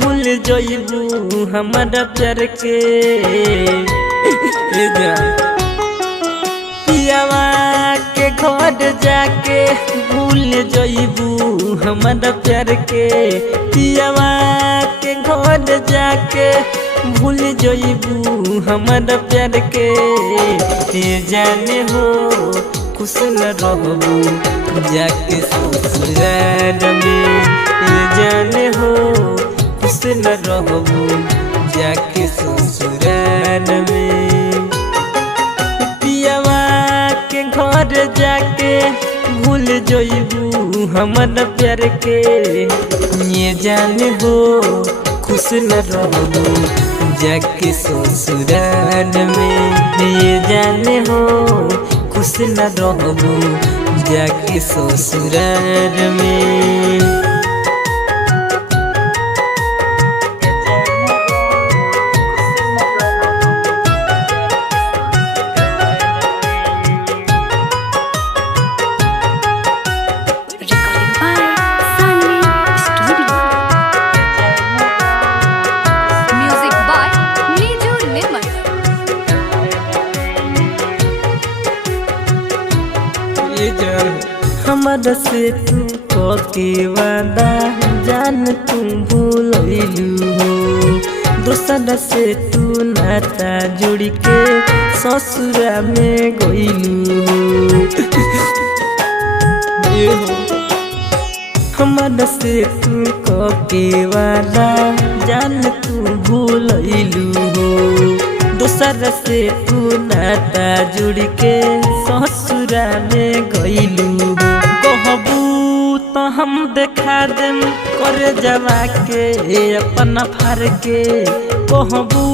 भूल जइबू हमारा प्यार के पियावा के घर जाके भूल जइबू हमारा प्यार के पियावा के घर जाके भूल जइबू हमारा प्यार के जाने हो खुश न रहबू जाके ससुराल में जाने हो खुश न रहबू जाके ससुराल में पियावा के घर जाके भूल जइबू हमारा प्यार के ये जाने हो खुश न रहबू जाके ससुराल में ये जाने हो खुश न रहबू जाके ससुराल में हमारा से तू के वादा जान तू भूलैलू हो दोसरा से तू नाता जुड़ के ससुरा में गइलू हो हमारा से तू के वादा जान तू भूलैलू हो दोसरा से तू नाता जुड़ के ससुरा में गइलू हो कहबू तो हम देखा देम कर जवा के अपना फार के कहबू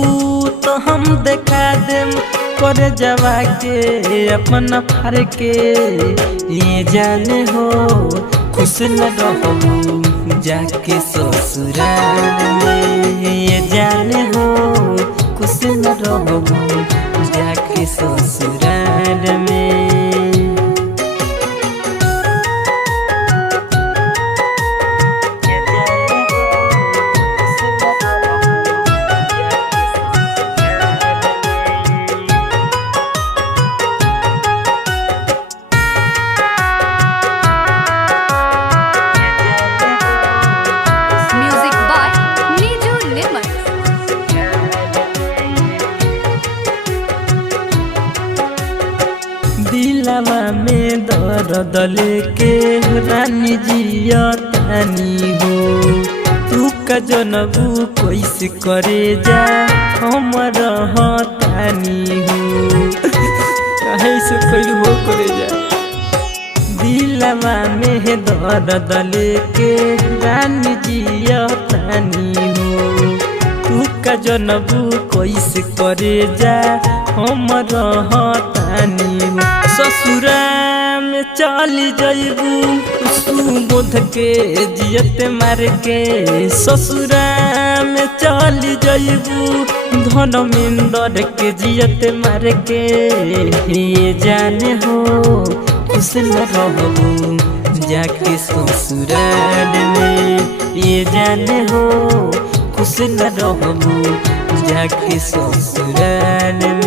तो हम देखा देम कर जवा के अपना फार के ये जाने हो खुश न रहबू जाके ससुराल में ये जाने हो खुश न रहबू जाके ससुराल में दिलवा में दर्द लेके रानी जिया तानी हो तू का जनबू कैसे करे जा हम रहतानी हो कहे से कैलू हो करे जा दिलवा में दर्द लेके रानी जिया तानी हो तू का जनबू कैसे करे जा हम रहतानी हो ससुरा में चली जइबू सुबोध के जियत मार के ससुरा में चली जइबू धर्मेंद्र के जियत मार के ये जाने हो खुश न रहबू जाके ससुराल में ये जाने हो खुश न रहबू जाके ससुराल में।